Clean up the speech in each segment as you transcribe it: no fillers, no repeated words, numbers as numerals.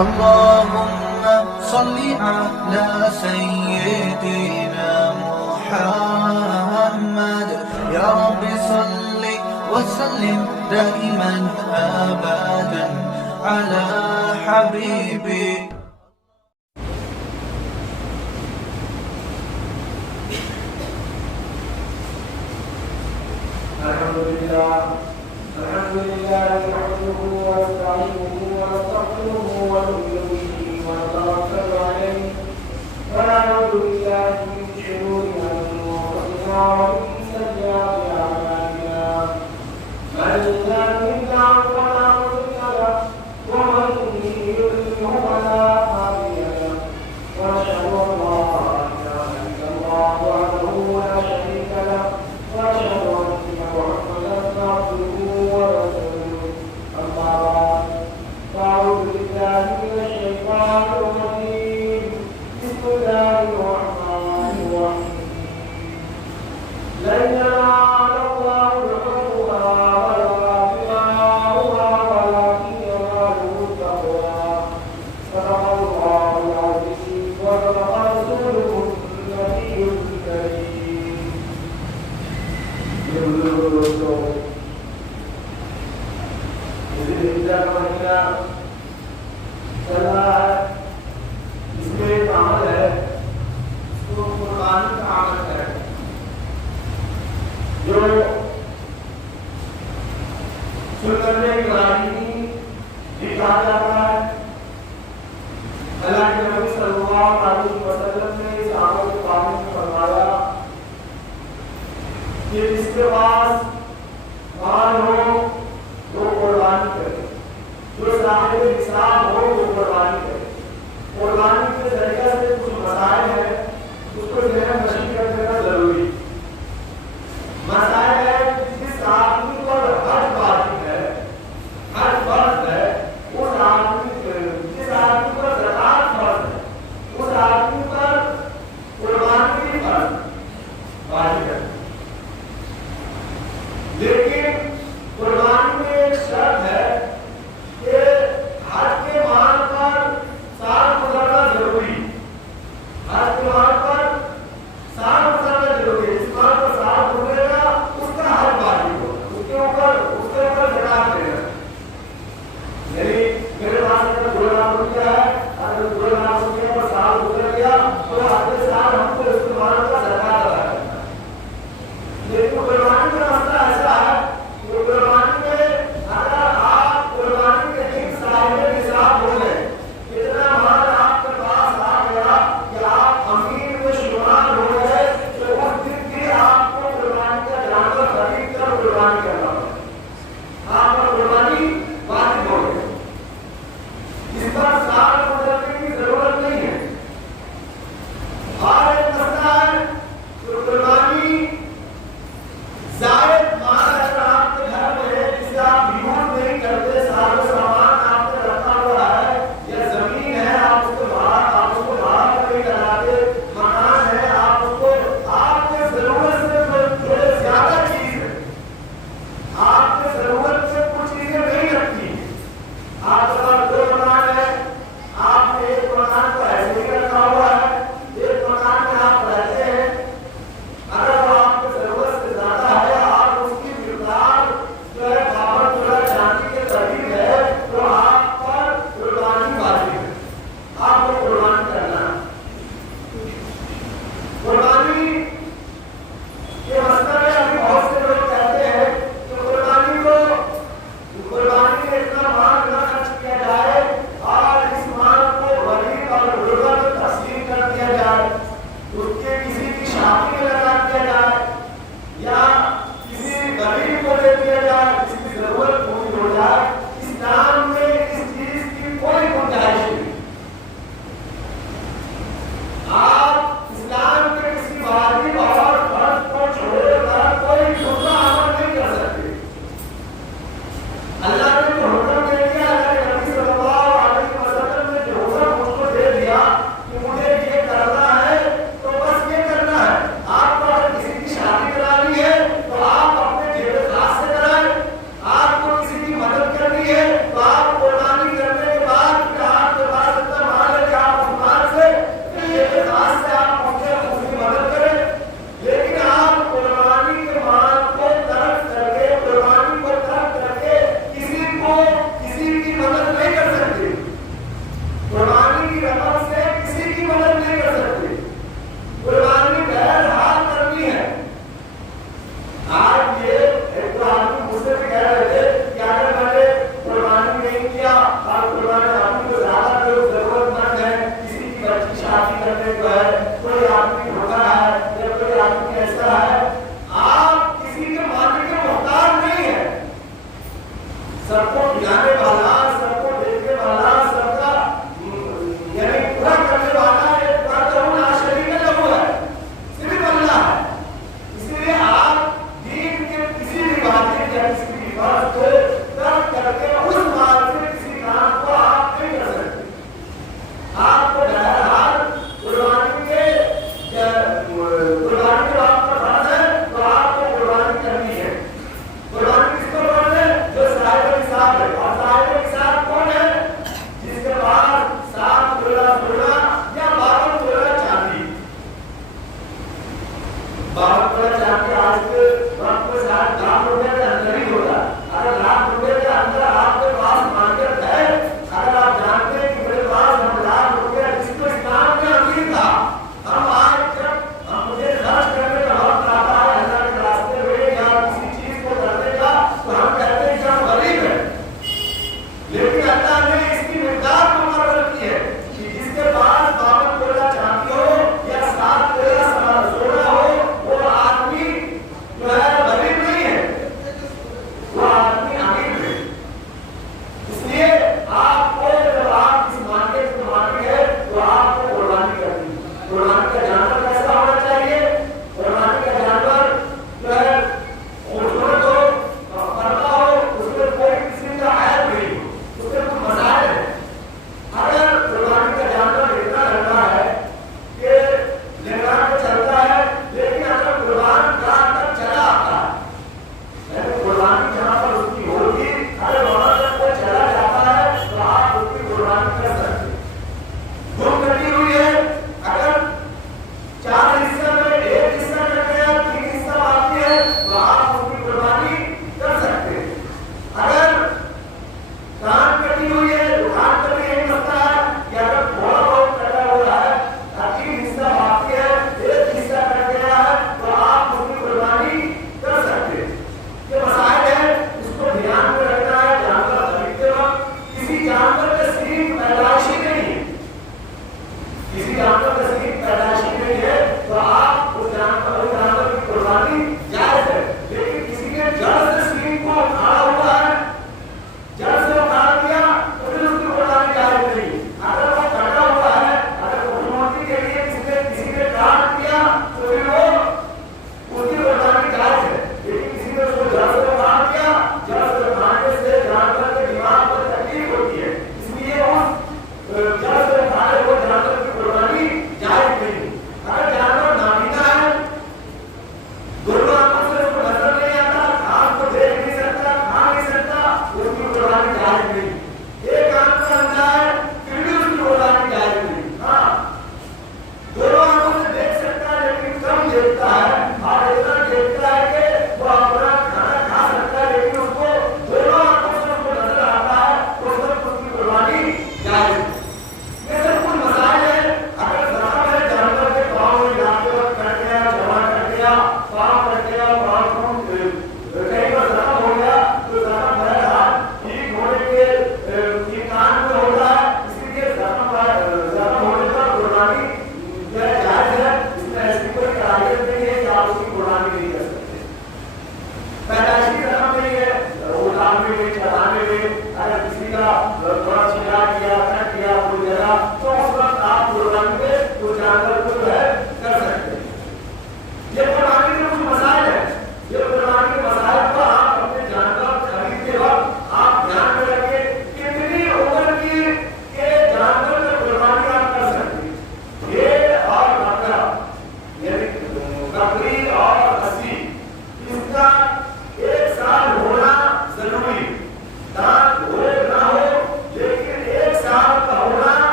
اللهم صل على سيدنا محمد يا رب صل وسلم دائما أبدا على حبيبي. الحمد لله نحمده ونستعينه ونستغفره ونؤمن به ونتوكل عليه ونعوذ بالله من شرور انفسنا ومن سيئات اعمالنا من يهده الله فلا مضل له ومن يضلل فلا هادي له واشهد ان لا اله الا الله وحده لا شريك له واشهد ان محمدا عبده ورسوله. اما بعد فاعوذ بالله من الشيطان الرجيم. بسم الله الرحمن الرحيم. لن ينال الله لحومها ولا دماؤها ولكن يناله التقوى. صدق الله العظيم وصدق رسوله النبي الكريم. دوستوں، کا مہینہ چل رہا ہے، اس میں ایک عمل ہے، اس کو قربانی کا عمل ہے، جو سنت ابراہیمی بھی کہا جاتا ہے۔ اللہ کے نبی صلی اللہ علیہ وسلم نے اس عمل کے بارے میں فرمایا کہ اس کے پاس مال ہو تو قربانی کرے، جو صاحب نصاب ہو وہ قربانی کرے۔ قربانی کے ذریعے سے کچھ مسائل ہیں، اس کو ذہن نشین کر دینا ضروری۔ مسائل ہے جس آدمی پر حج واجب ہے، حج فرض ہے، اس آدمی جس آدمی پر زکات فرض ہے، اس آدمی پر قربانی بھی فرض واجب ہے۔ لیکن قربانی میں ایک شرط ہے کہ حج کے مال پر سال گزرنا ضروری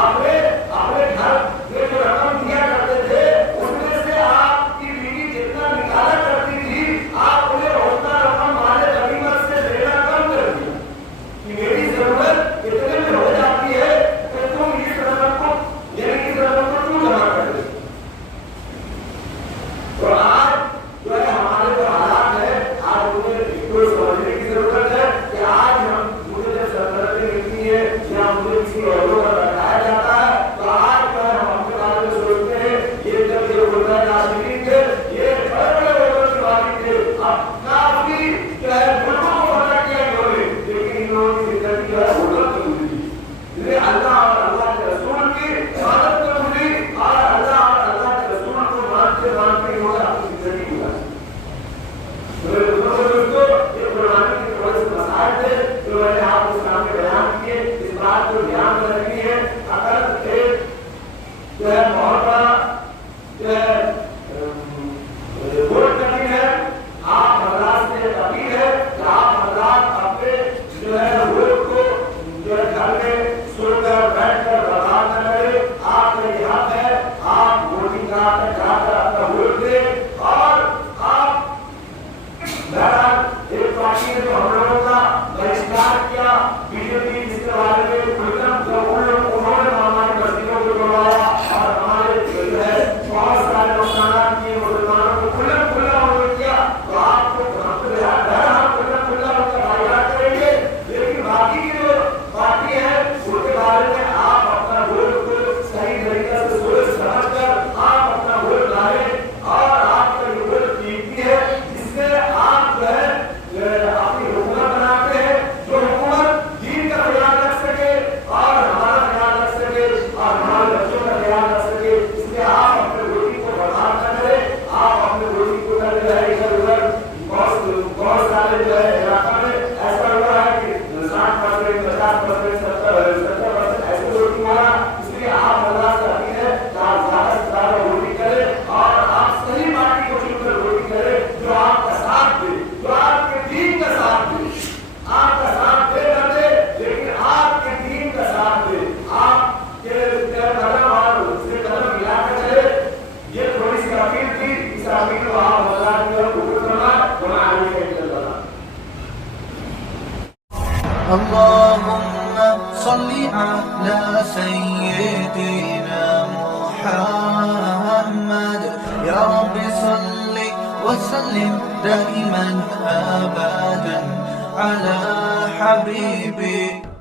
आपने अपने घर में जो रकम दिया करते थे उसमें से आपकी बीवी जितना निकाला करती थी आप उन्हें उतना रकम माले गनीमत से देना कम कर दिया कि मेरी जरूरत इतने में हो जाती है तो तुम इस रकम को क्यों जमा कर दे। तो आज जो है हमारे जो हालात है आज मुझे इसको समझने की जरूरत है कि आज मुझे जब सरदर्दी मिलती है या मुझे किसी औरों का बताया जाता है तो आज जो है हम अपने बारे में सोचते हैं ये जब ये उल्टा नाज़रीन थे ये बड़े बड़े औरों की बात थे अब काफी जो है मुल्कों को पता किया इन्होंने लेकिन इन्होंने जिंदगी जो है उल्टा तो मिली इसलिए अल्लाह और अल्लाह के रसूल की इबादत तो मिली और अल्लाह और अल्लाह के रसूल को मानते मानते इन्होंने अपनी जिंदगी गुजारी। मेरे दोस्तों ये कुरान के थोड़े से मसाइल थे जो मैंने आपके सामने बयान किए इस बात को ध्यान में रखनी है अगर एक जो है बहुत बड़ा जो है वोट करनी है आप हजरात से अपील है कि आप हजरात अपने जो है वोट को जो है घर में सुनकर बैठकर बर्बाद न करें आपका ये हक है आप वोटिंग जाकर अपना वोट दें और आप बहरहाल एक पार्टी ने जो हम लोगों का बहिष्कार किया बीजेपी जिसके बारे में उन्होंने हमारी मस्जिदों को तोड़वाया और हमारे जो है बहुत सारे नुकसान किए मुसलमानों को खुला उन्होंने किया तो आपको हम खुला उनका भाईचारा करेंगे लेकिन बाकी की जो पार्टी है उनके बारे में आप अपना वोट को सही तरीके से सोच समझ कर आप अपना वोट डालें और आपका ये वोट कीमती है जिससे आप जो है अपनी हुकूमत बनाते हैं जो हुकूमत दीन का ख्याल रख सके और हमारा ख्याल रख सके और हमारे बच्चों का ख्याल रख सके इसलिए आप अपने वोटिंग को बर्बाद न करें आप अपने वोटिंग को कर जो है इधर उधर बहुत सारे जो है इलाका में ऐसा हुआ है कि 60% 50% 70% ऐसे वोटिंग हो रहा इसलिए आप अल्लाह से अपील है कि आप ज्यादा से ज्यादा वोटिंग करें और आप सही पार्टी को चुनकर वोटिंग करें जो आपका साथ दे जो आपके दीन का साथ दे आपका साथ दे न दे लेकिन आपके दीन का साथ दे आपके कदम और उसके कदम मिलाकर चले ये थोड़ी सी अपील थी इस अपील को आप अल्लाह की ओर कबूल करना हमारे लिए اللهم صل على سيدنا محمد يا رب صل وسلم دائما أبدا على حبيبي